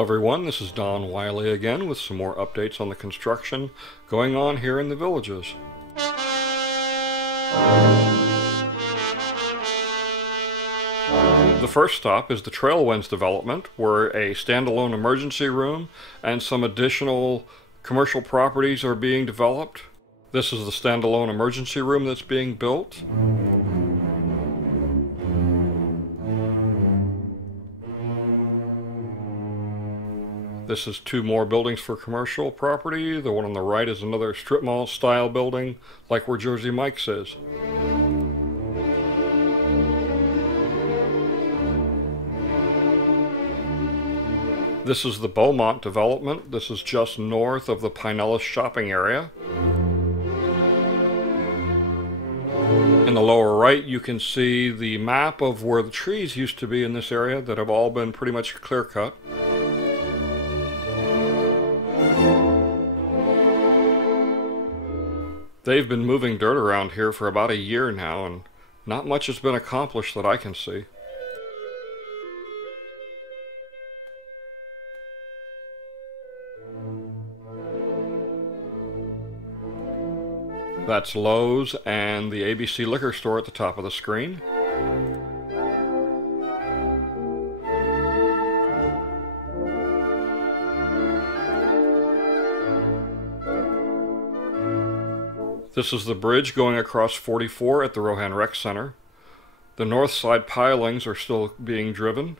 Hello everyone, this is Don Wiley again with some more updates on the construction going on here in the villages. The first stop is the Trailwinds development, where a standalone emergency room and some additional commercial properties are being developed. This is the standalone emergency room that's being built. This is two more buildings for commercial property. The one on the right is another strip mall style building, like where Jersey Mike's is. This is the Beaumont development. This is just north of the Pinellas shopping area. In the lower right, you can see the map of where the trees used to be in this area that have all been pretty much clear cut. They've been moving dirt around here for about a year now, and not much has been accomplished that I can see. That's Lowe's and the ABC liquor store at the top of the screen. This is the bridge going across 44 at the Rohan Rec Center. The north side pilings are still being driven.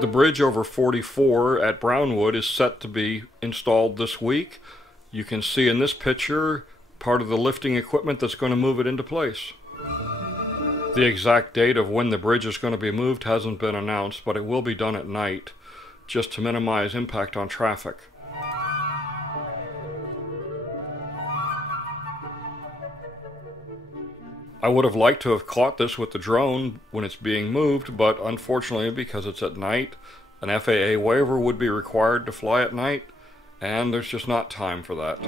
The bridge over 44 at Brownwood is set to be installed this week. You can see in this picture part of the lifting equipment that's going to move it into place. The exact date of when the bridge is going to be moved hasn't been announced, but it will be done at night, just to minimize impact on traffic. I would have liked to have caught this with the drone when it's being moved, but unfortunately, because it's at night, an FAA waiver would be required to fly at night, and there's just not time for that.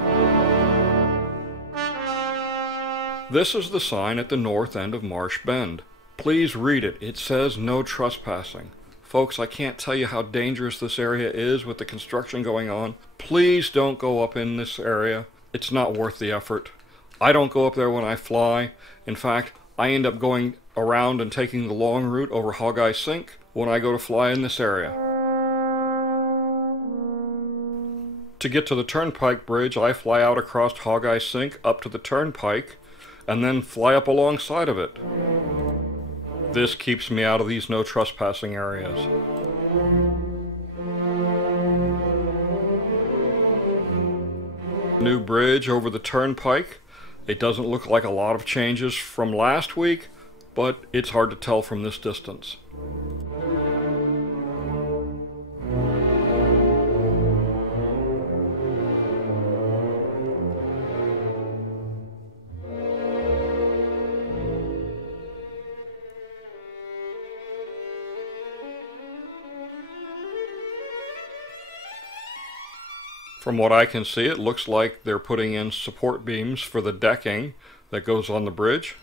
This is the sign at the north end of Marsh Bend. Please read it. It says no trespassing. Folks, I can't tell you how dangerous this area is with the construction going on. Please don't go up in this area. It's not worth the effort. I don't go up there when I fly. In fact, I end up going around and taking the long route over Hog-Eye Sink when I go to fly in this area. To get to the Turnpike Bridge, I fly out across Hog-Eye Sink up to the Turnpike and then fly up alongside of it. This keeps me out of these no trespassing areas. New bridge over the Turnpike. It doesn't look like a lot of changes from last week, but it's hard to tell from this distance. From what I can see, it looks like they're putting in support beams for the decking that goes on the bridge.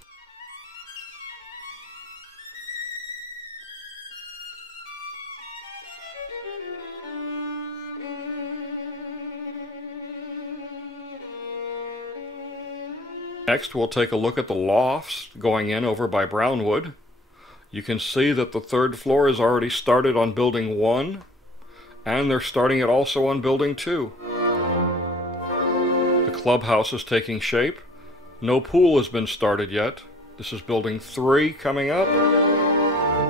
Next, we'll take a look at the lofts going in over by Brownwood. You can see that the third floor is already started on building 1, and they're starting it also on building 2. The clubhouse is taking shape. No pool has been started yet. This is building 3 coming up.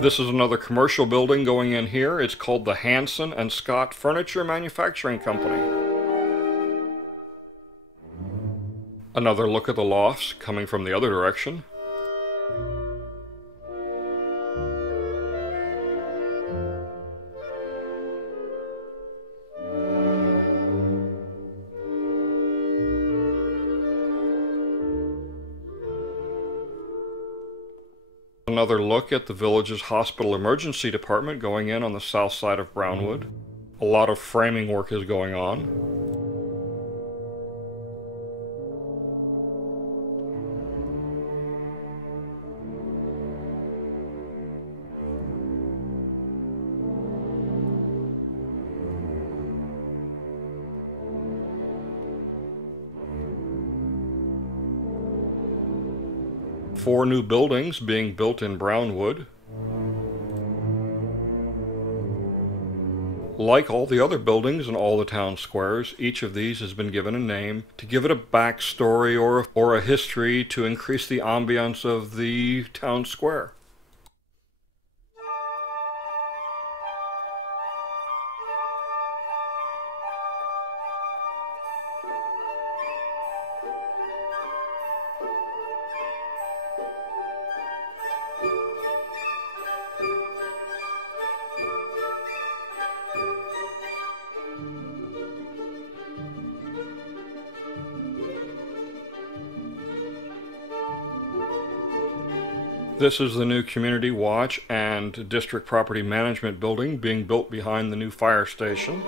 This is another commercial building going in here. It's called the Hanson and Scott Furniture Manufacturing Company. Another look at the lofts coming from the other direction. Another look at the village's hospital emergency department going in on the south side of Brownwood. A lot of framing work is going on. Four new buildings being built in Brownwood. Like all the other buildings in all the town squares, each of these has been given a name to give it a backstory or a history to increase the ambiance of the town square. This is the new Community Watch and District Property Management building being built behind the new fire station.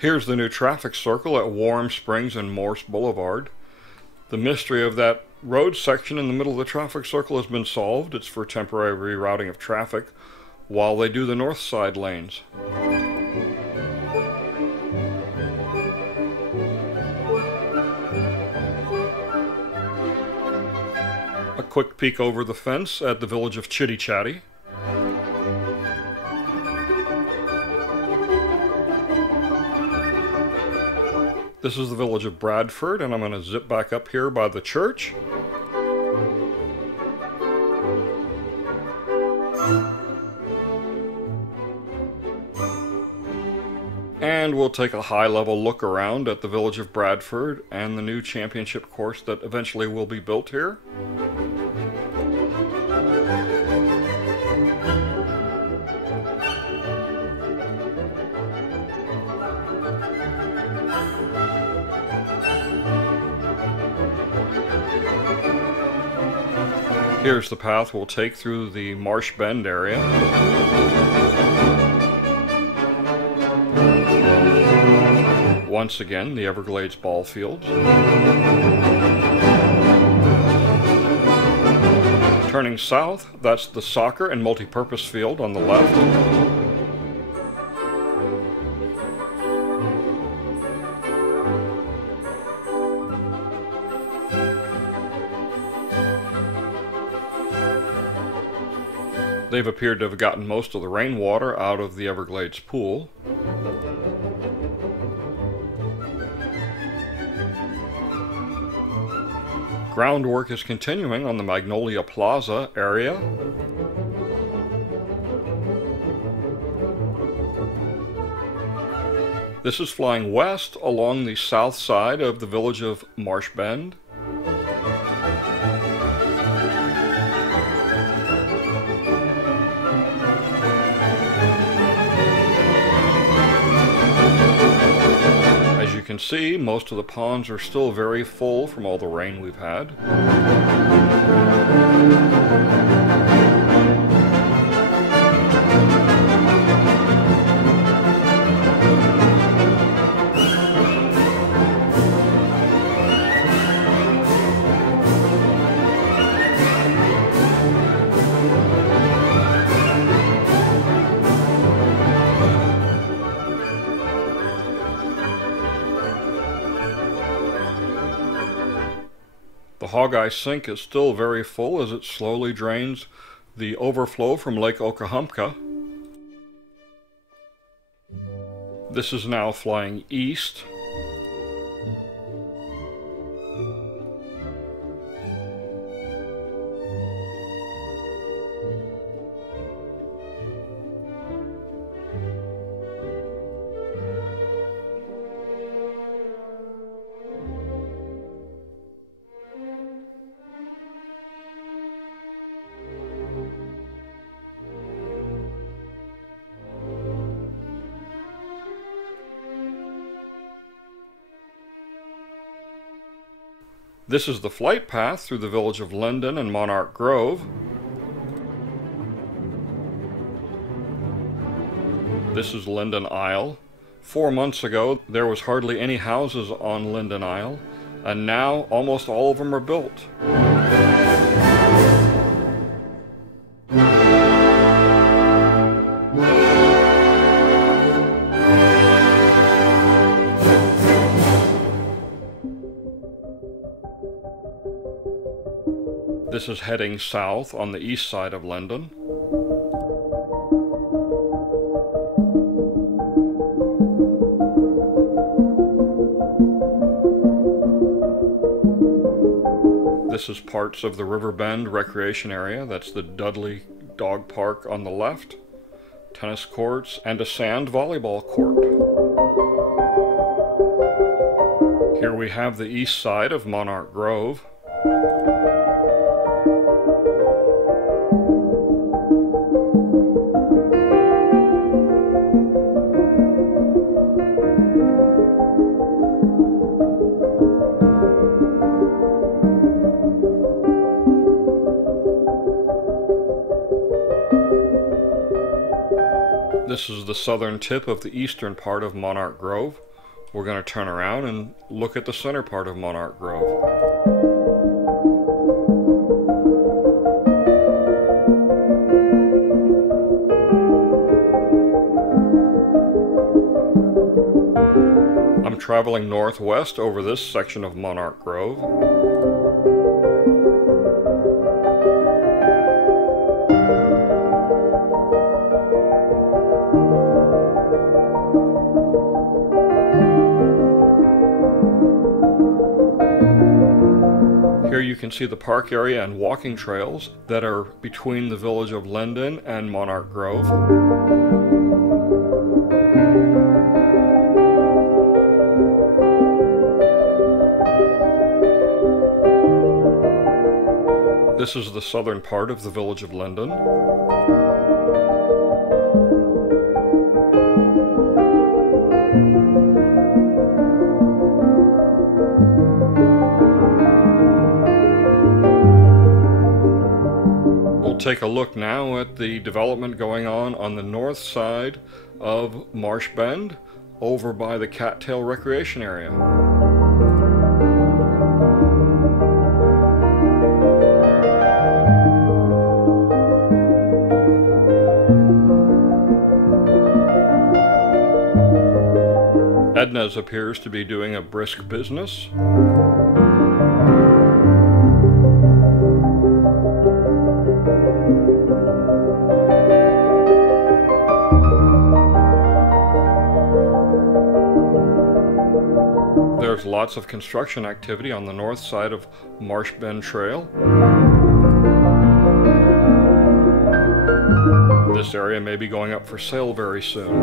Here's the new traffic circle at Warm Springs and Morse Boulevard. The mystery of that road section in the middle of the traffic circle has been solved. It's for temporary rerouting of traffic while they do the north side lanes. A quick peek over the fence at the village of Chitty Chatty. This is the village of Bradford, and I'm going to zip back up here by the church. And we'll take a high-level look around at the village of Bradford and the new championship course that eventually will be built here. Here's the path we'll take through the Marsh Bend area. Once again, the Everglades ball fields. Turning south, that's the soccer and multi-purpose field on the left. They've appeared to have gotten most of the rainwater out of the Everglades pool. Groundwork is continuing on the Magnolia Plaza area. This is flying west along the south side of the village of Marsh Bend. You can see most of the ponds are still very full from all the rain we've had. The Hogeye Sink is still very full as it slowly drains the overflow from Lake Okahumpka. This is now flying east. This is the flight path through the village of Linden and Monarch Grove. This is Linden Isle. 4 months ago, there was hardly any houses on Linden Isle, and now almost all of them are built. This is heading south on the east side of Linden. This is parts of the Riverbend Recreation Area. That's the Dudley Dog Park on the left, tennis courts, and a sand volleyball court. Here we have the east side of Monarch Grove. This is the southern tip of the eastern part of Monarch Grove. We're going to turn around and look at the center part of Monarch Grove. I'm traveling northwest over this section of Monarch Grove. Here you can see the park area and walking trails that are between the village of Linden and Monarch Grove. This is the southern part of the village of Linden. Take a look now at the development going on the north side of Marsh Bend, over by the Cattail Recreation Area. Edna's appears to be doing a brisk business. There's lots of construction activity on the north side of Marsh Bend Trail. This area may be going up for sale very soon.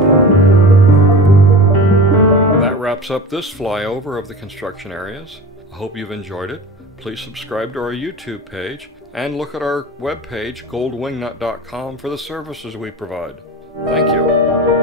That wraps up this flyover of the construction areas. I hope you've enjoyed it. Please subscribe to our YouTube page and look at our webpage, goldwingnut.com, for the services we provide. Thank you.